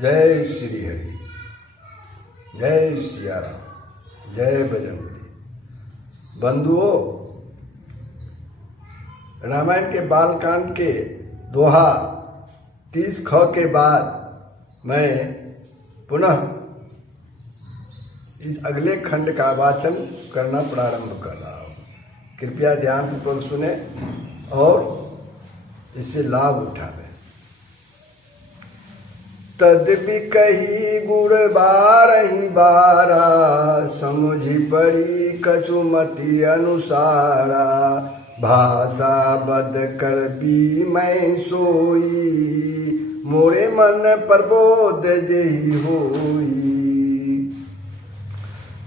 जय श्री हरि, जय सिया राम, जय बजरंगबली। बंधुओं, रामायण के बालकांड के दोहा 30 ख के बाद मैं पुनः इस अगले खंड का वाचन करना प्रारंभ कर रहा हूँ। कृपया ध्यानपूर्वक सुने और इससे लाभ उठावें। तद्बि कही गुण बारही बारा, समुझी पड़ी कछुमति अनुसारा। भाषा बद कर भी मैं सोई, मोरे मन प्रबोध जेहि होई।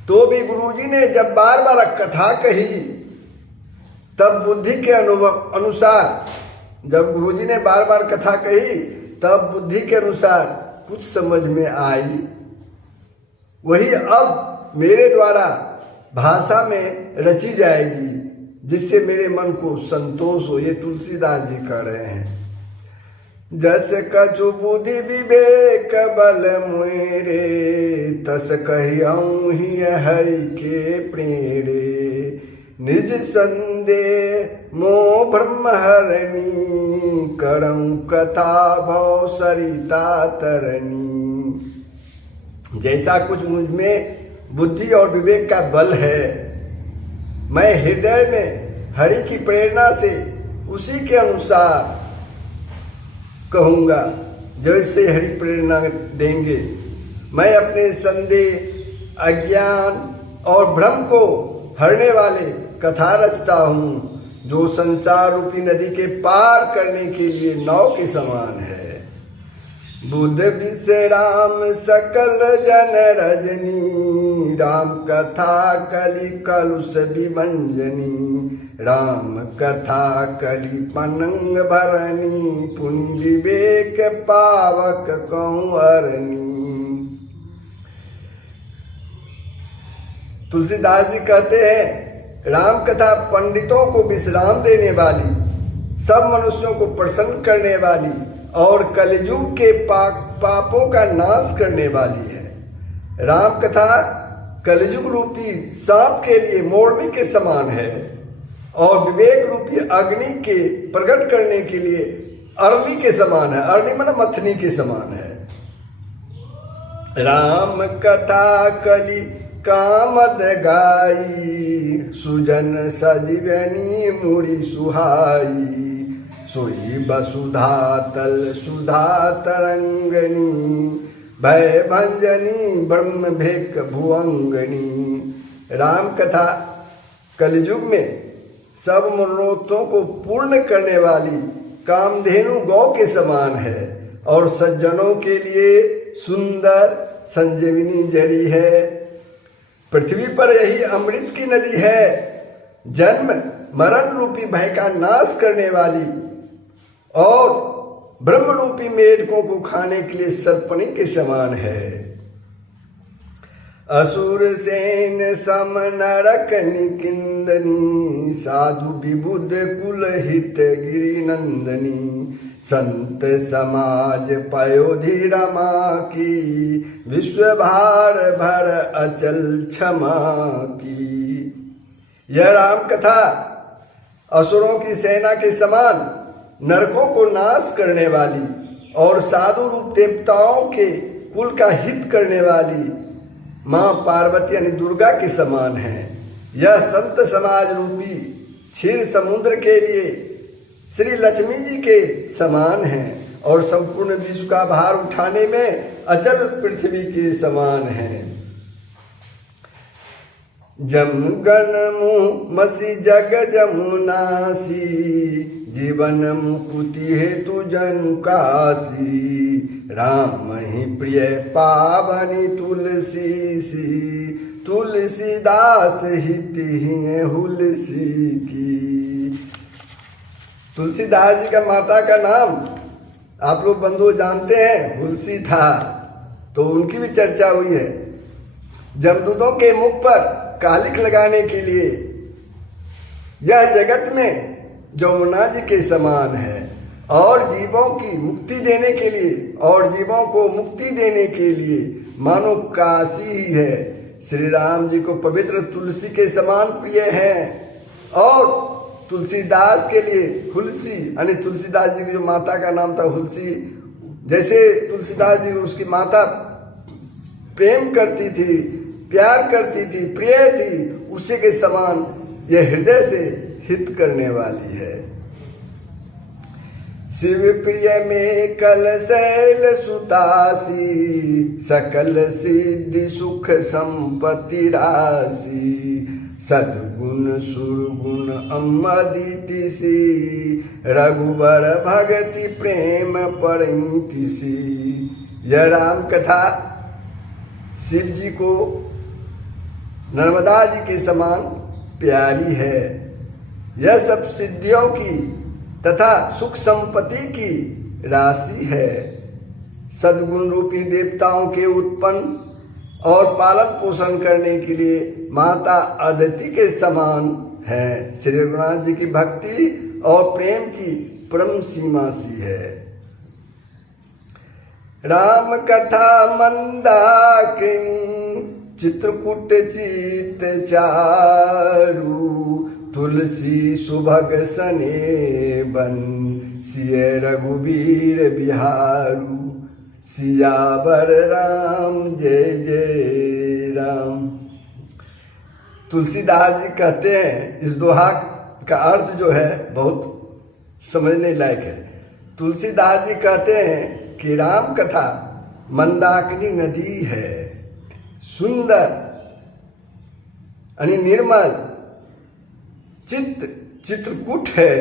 तो भी गुरुजी ने जब बार बार कथा कही, तब बुद्धि के अनुसार, जब गुरुजी ने बार बार कथा कही तब बुद्धि के अनुसार कुछ समझ में आई। वही अब मेरे द्वारा भाषा में रची जाएगी, जिससे मेरे मन को संतोष हो। ये तुलसीदास जी कह रहे हैं। जस कछु बुद्धि विवेक बल मुएरे, तस कहियऊँ ही हरि के प्रेरे। निज संदेह मोह ब्रह्म हरणी, करऊँ कथा भव सरिता तरणी। जैसा कुछ मुझ में बुद्धि और विवेक का बल है, मैं हृदय में हरि की प्रेरणा से उसी के अनुसार कहूँगा जैसे हरि प्रेरणा देंगे। मैं अपने संदेह, अज्ञान और भ्रम को हरने वाले कथा रचता हूँ, जो संसार रूपी नदी के पार करने के लिए नाव के समान है। बुध विश्राम सकल जन रजनी, राम कथा कलि कलुष विमंजनी। राम कथा कलि पनंग भरनी, पुनि विवेक पावक कहूँ अरनी। तुलसीदास जी कहते हैं, राम कथा पंडितों को विश्राम देने वाली, सब मनुष्यों को प्रसन्न करने वाली और कलियुग के पापों का नाश करने वाली है। राम कथा कलियुग रूपी सांप के लिए मोरनी के समान है और विवेक रूपी अग्नि के प्रकट करने के लिए अरणी के समान है। अरणी मतलब मथनी के समान है। राम कथा कलि कामद गाई, सुजन सजीवनी मुड़ी सुहाई। सोई वसुधा तल सुधा तरंगनी, भय भंजनी ब्रह्म भेक भुअंगनी। राम कथा कलियुग में सब मनोरथों को पूर्ण करने वाली कामधेनु गौ के समान है और सज्जनों के लिए सुंदर संजीवनी जड़ी है। पृथ्वी पर यही अमृत की नदी है, जन्म मरण रूपी भय का नाश करने वाली और ब्रह्म रूपी मेढकों को खाने के लिए सर्पणी के समान है। असुर सेन सम नरक निकिंदनी, साधु विबुध कुल हित गिरि नंदनी। संत समाज पयोधि रमा की, विश्व भार भर अचल क्षमा की। यह राम कथा असुरों की सेना के समान नरकों को नाश करने वाली और साधु रूप देवताओं के कुल का हित करने वाली माँ पार्वती यानी दुर्गा के समान है। यह संत समाज रूपी क्षीर समुद्र के लिए श्री लक्ष्मी जी के समान है और संपूर्ण विश्व का भार उठाने में अचल पृथ्वी के समान है। जम गण मुँह मसी जग जमुनासी, जीवन मुकुति हेतु जनु कासी। राम ही प्रिय पावनी तुलसी सी, तुलसीदास हित ही हुलसी की। तुलसीदास जी का माता का नाम आप लोग बंधु जानते हैं, हुलसी था, तो उनकी भी चर्चा हुई है। जमदूतों के मुख पर कालिक लगाने के लिए यह जगत में जमुना जी के समान है और जीवों की मुक्ति देने के लिए, और जीवों को मुक्ति देने के लिए मानो काशी ही है। श्री राम जी को पवित्र तुलसी के समान प्रिय हैं, और तुलसीदास के लिए हुलसी, यानी तुलसीदास जी की जो माता का नाम था हुलसी, जैसे तुलसीदास जी उसकी माता प्रेम करती थी, प्यार करती थी, प्रिय थी, उसी के समान यह हृदय से हित करने वाली है। शिव प्रिय में कल शैल सुतासी, सकल सिद्धि सुख संपत्ति राशि, सद्गुण सुरगुण अम्मदिति सी, रघुवर भगति प्रेम परिमिति सी। यह राम कथा शिव जी को नर्मदा जी के समान प्यारी है। यह सब सिद्धियों की तथा सुख संपत्ति की राशि है। सद्गुण रूपी देवताओं के उत्पन्न और पालन पोषण करने के लिए माता अदिति के समान है। श्री रघुनाथ जी की भक्ति और प्रेम की परम सीमा सी है। राम कथा मंदाकिनी चित्रकूट चित चारु, तुलसी सुभग सने बन सिय रघुबीर बिहारू, सियावर राम जय जय राम। तुलसीदास जी कहते हैं, इस दोहा का अर्थ जो है बहुत समझने लायक है। तुलसीदास जी कहते हैं कि राम कथा मंदाकिनी नदी है, सुंदर यानी निर्मल, चित्रकूट है,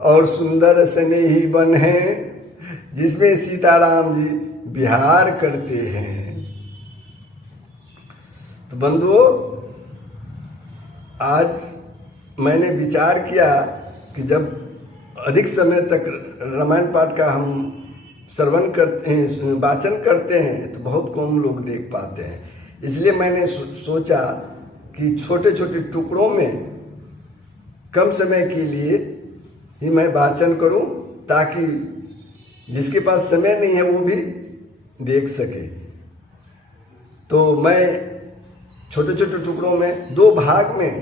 और सुंदर स्नेही वन है जिसमें सीताराम जी विहार करते हैं। तो बंधुओं, आज मैंने विचार किया कि जब अधिक समय तक रामायण पाठ का हम श्रवण करते हैं, वाचन करते हैं, तो बहुत कम लोग देख पाते हैं। इसलिए मैंने सोचा कि छोटे छोटे टुकड़ों में कम समय के लिए ही मैं वाचन करूं, ताकि जिसके पास समय नहीं है वो भी देख सके। तो मैं छोटे छोटे टुकड़ों में 2 भाग में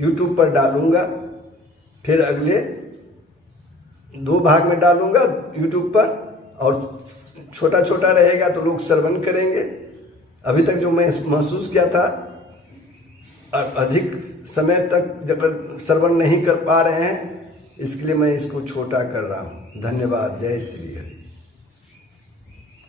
YouTube पर डालूंगा, फिर अगले 2 भाग में डालूंगा YouTube पर, और छोटा छोटा रहेगा तो लोग श्रवण करेंगे। अभी तक जो मैं महसूस किया था, अधिक समय तक जब श्रवण नहीं कर पा रहे हैं, इसके लिए मैं इसको छोटा कर रहा हूँ। धन्यवाद। जय श्री हरि।